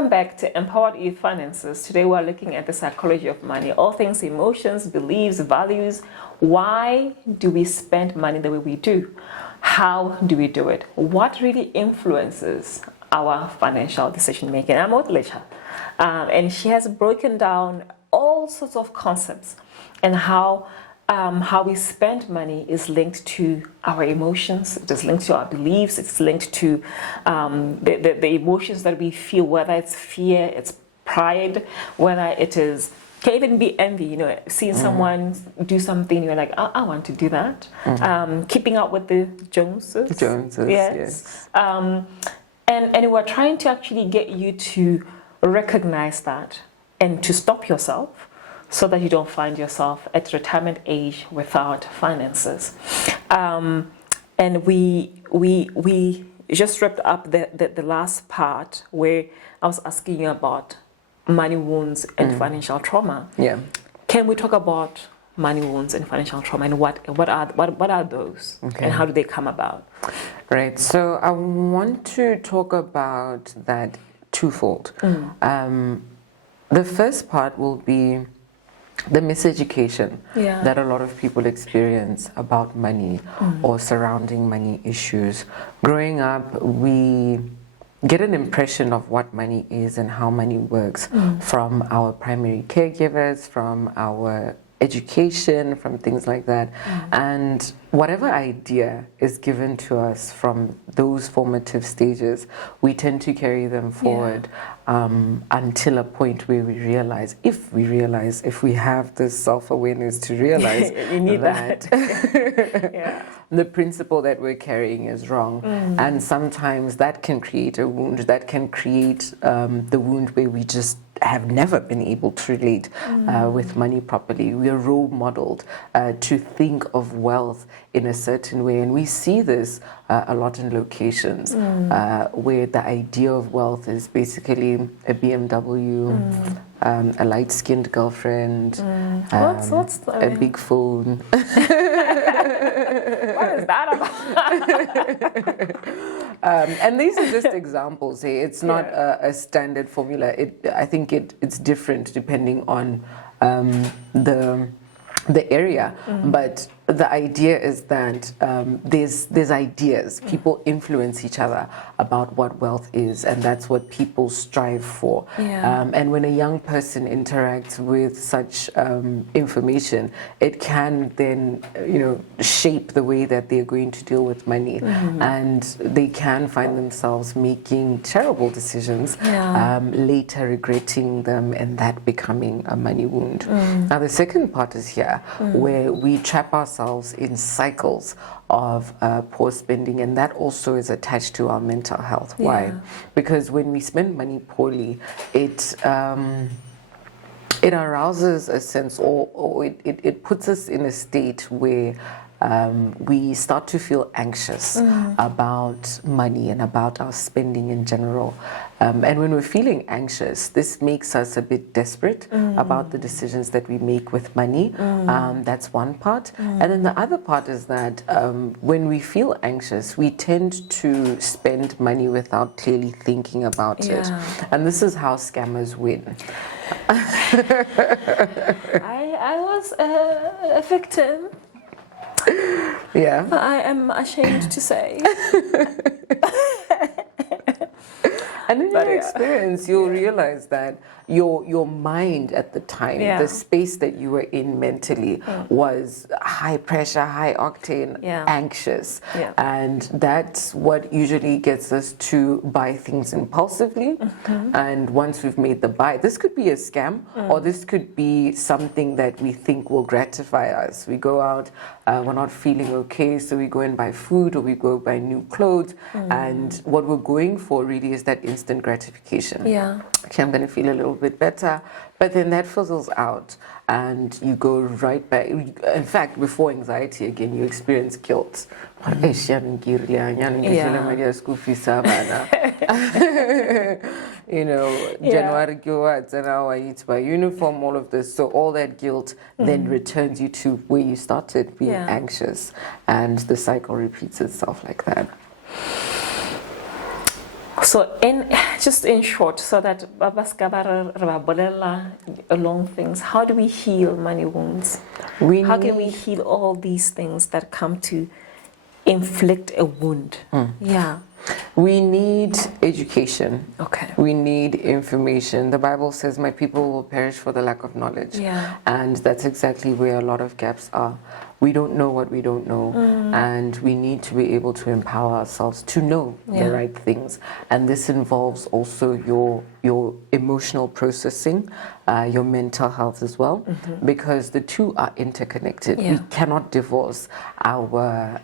Welcome back to Empowered Youth Finances. Today we're looking at the psychology of money, all things emotions, beliefs, values. Why do we spend money the way we do? How do we do it? What really influences our financial decision making? I'm with Letsha, and she has broken down all sorts of concepts and how we spend money is linked to our emotions, it is linked to our beliefs, it's linked to the emotions that we feel, whether it's fear, it's pride, whether it is, can even be envy, seeing someone do something, you're like, I want to do that. Keeping up with the Joneses. Yes. And we're trying to actually get you to recognize that and to stop yourself, so that you don't find yourself at retirement age without finances. And we just wrapped up the last part where I was asking you about money wounds and financial trauma. Yeah. Can we talk about money wounds and financial trauma, and what are those, and how do they come about? Right. So I want to talk about that twofold. The first part will be the miseducation that a lot of people experience about money or surrounding money issues. Growing up, we get an impression of what money is and how money works from our primary caregivers, from our education, from things like that. And whatever idea is given to us from those formative stages, we tend to carry them forward until a point where we realize, if we have this self-awareness to realize you need that. The principle that we're carrying is wrong. And sometimes that can create a wound, that can create the wound where we just have never been able to relate with money properly. We are role modeled to think of wealth in a certain way, and we see this a lot in locations where the idea of wealth is basically a BMW, a light-skinned girlfriend, a big phone. What is that about? And these are just examples. It's not a standard formula. I think it's different depending on the area, but the idea is that there's ideas. People influence each other about what wealth is, and that's what people strive for. And when a young person interacts with such information, it can then shape the way that they're going to deal with money, and they can find themselves making terrible decisions, later regretting them, and that becoming a money wound. Now the second part is here, where we trap ourselves in cycles of poor spending, and that also is attached to our mental health. Why? Because when we spend money poorly, it arouses a sense, or it puts us in a state where we start to feel anxious about money and about our spending in general. And when we're feeling anxious, this makes us a bit desperate about the decisions that we make with money. That's one part. And then the other part is that when we feel anxious, we tend to spend money without clearly thinking about it. And this is how scammers win. I was a victim. I am ashamed to say. And in your experience, you'll realize that your mind at the time, the space that you were in mentally, was high pressure, high octane, anxious. And that's what usually gets us to buy things impulsively. And once we've made the buy, this could be a scam, or this could be something that we think will gratify us. We go out, we're not feeling okay, so we go and buy food, or we go buy new clothes. And what we're going for really is that instant gratification. Okay, I'm going to feel a little bit better, but then that fizzles out, and you go right back. In fact, before anxiety, again, you experience guilt. January and now I eat my uniform, all of this. So all that guilt then returns you to where you started, being anxious, and the cycle repeats itself like that. So, just in short, so that along things, how do we heal money wounds? How can we heal all these things that come to inflict a wound? Yeah. We need education. Okay. We need information. The Bible says, my people will perish for the lack of knowledge. Yeah. And that's exactly where a lot of gaps are. We don't know what we don't know. And we need to be able to empower ourselves to know the right things. And this involves also your emotional processing, your mental health as well, because the two are interconnected. Yeah. We cannot divorce our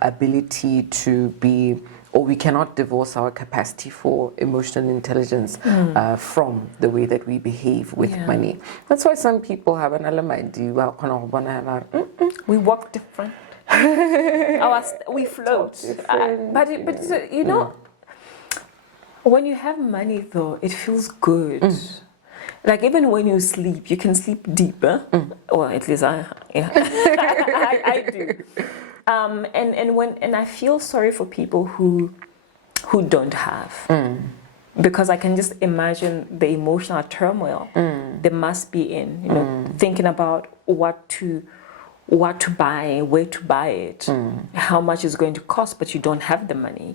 ability to be, or we cannot divorce our capacity for emotional intelligence from the way that we behave with money. That's why some people have an element. We walk different. We float. But you know, when you have money, though, it feels good. Like even when you sleep, you can sleep deeper. Well, at least I do. And I feel sorry for people who don't have, because I can just imagine the emotional turmoil they must be in. You know, thinking about what to buy, where to buy it, how much it's going to cost, but you don't have the money.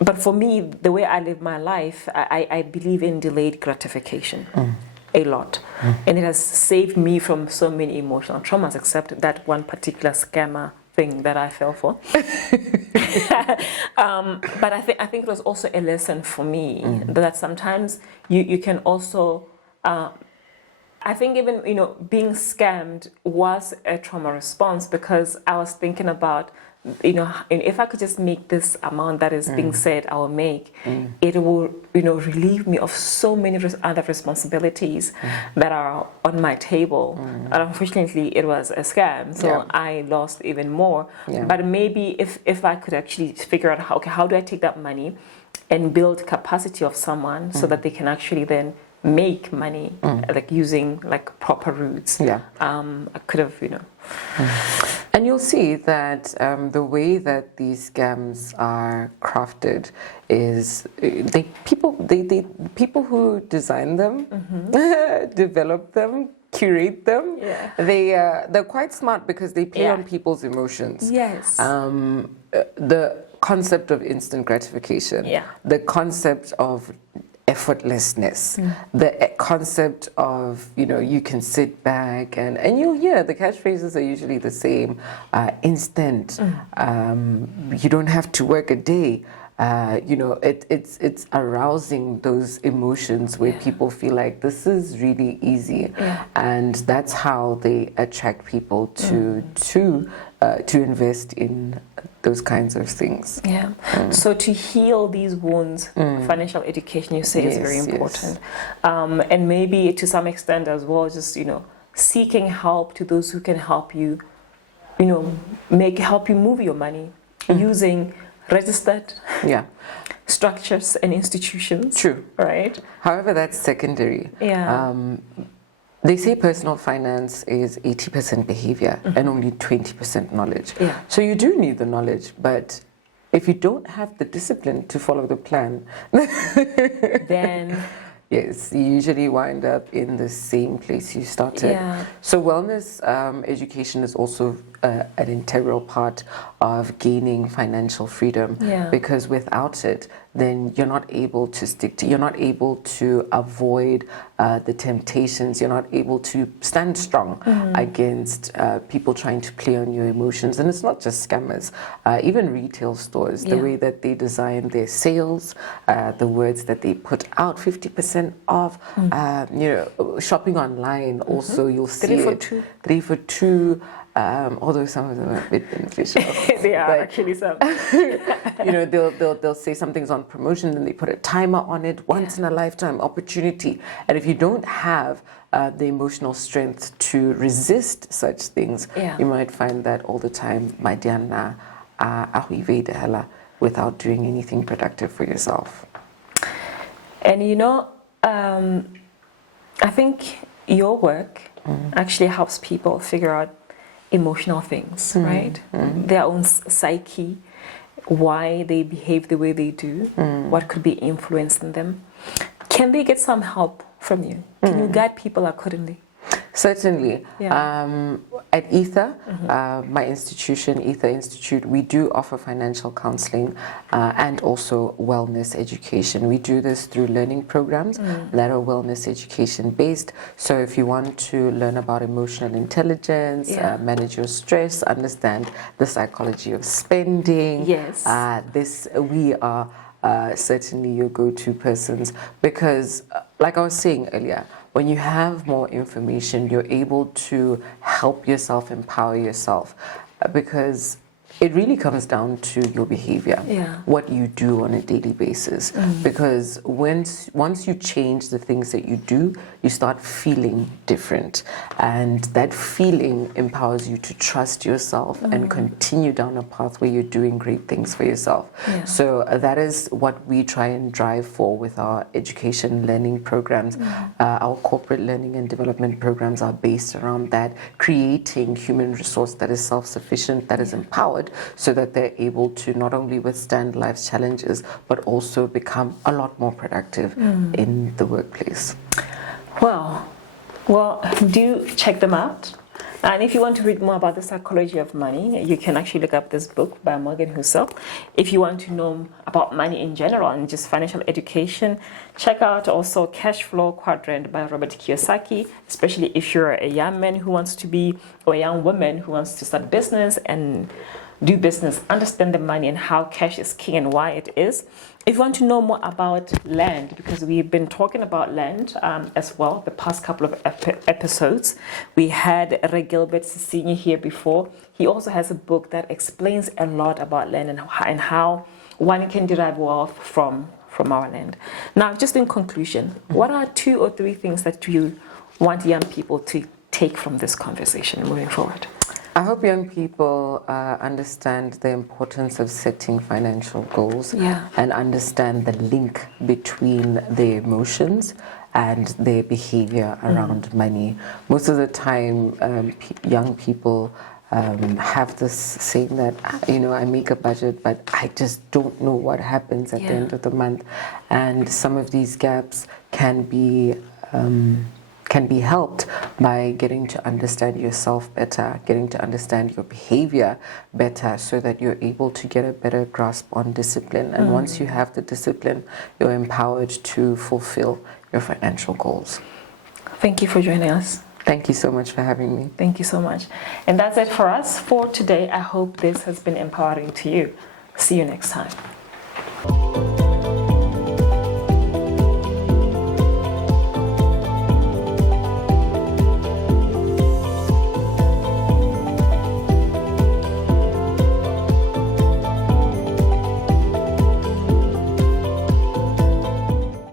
But for me, the way I live my life, I believe in delayed gratification. A lot. And it has saved me from so many emotional traumas, except that one particular scammer thing that I fell for. But I think it was also a lesson for me that sometimes you can also I think even, you know, being scammed was a trauma response, because I was thinking about, you know, if I could just make this amount that is being said I will make, it will, you know, relieve me of so many other responsibilities that are on my table. And unfortunately, it was a scam, so I lost even more. But maybe if I could actually figure out how do I take that money and build capacity of someone so that they can actually then make money, like using like proper routes. I could have, you know. And you'll see that the way that these scams are crafted is people who design them, develop them, curate them. They're quite smart because they play on people's emotions. The concept of instant gratification, the concept of effortlessness, the concept of, you know, you can sit back and you'll hear the catchphrases are usually the same. Instant, you don't have to work a day. You know, it's arousing those emotions where people feel like this is really easy, and that's how they attract people to invest in those kinds of things. So to heal these wounds, financial education, you say, is very important. And maybe to some extent as well, just, you know, seeking help to those who can help you, you know, help you move your money using registered structures and institutions. True. Right? However, that's secondary. They say personal finance is 80% behavior and only 20% knowledge. So you do need the knowledge, but if you don't have the discipline to follow the plan, then yes, you usually wind up in the same place you started. So wellness education is also an integral part of gaining financial freedom, because without it, then you're not able to you're not able to avoid the temptations, you're not able to stand strong against people trying to play on your emotions. And it's not just scammers, even retail stores, the way that they design their sales, the words that they put out, 50% off, you know, shopping online also, you'll see 3 for 2. Although some of them are a bit beneficial. They are actually some. You know, they'll say something's on promotion and they put a timer on it, once in a lifetime opportunity. And if you don't have the emotional strength to resist such things, you might find that all the time, my Diana, without doing anything productive for yourself. And you know, I think your work actually helps people figure out emotional things, right? Their own psyche, why they behave the way they do, what could be influencing them. Can they get some help from you? Can you guide people accordingly? Certainly. At Ether, my institution, Ether Institute, we do offer financial counseling and also wellness education. We do this through learning programs that are wellness education based. So if you want to learn about emotional intelligence, manage your stress, understand the psychology of spending, we are certainly your go-to persons, because like I was saying earlier, when you have more information, you're able to help yourself, empower yourself, because it really comes down to your behavior, what you do on a daily basis. Because once you change the things that you do, you start feeling different. And that feeling empowers you to trust yourself and continue down a path where you're doing great things for yourself. So that is what we try and drive for with our education learning programs. Our corporate learning and development programs are based around that, creating human resource that is self-sufficient, that is empowered, so that they're able to not only withstand life's challenges, but also become a lot more productive in the workplace. Well, do check them out. And if you want to read more about the psychology of money, you can actually look up this book by Morgan Housel. If you want to know about money in general and just financial education, check out also Cash Flow Quadrant by Robert Kiyosaki, especially if you're a young man who wants to be, or a young woman who wants to start business and do business, understand the money and how cash is king and why it is. If you want to know more about land, because we've been talking about land as well the past couple of episodes. We had Ray Gilbert Senior here before. He also has a book that explains a lot about land and how one can derive wealth from our land. Now, just in conclusion, what are 2 or 3 things that you want young people to take from this conversation moving forward? I hope young people understand the importance of setting financial goals and understand the link between their emotions and their behavior around money. Most of the time, young people have this saying that, I make a budget, but I just don't know what happens at the end of the month. And some of these gaps can be helped by getting to understand yourself better, getting to understand your behavior better, so that you're able to get a better grasp on discipline. And once you have the discipline, you're empowered to fulfill your financial goals. Thank you for joining us. Thank you so much for having me. Thank you so much. And that's it for us for today. I hope this has been empowering to you. See you next time.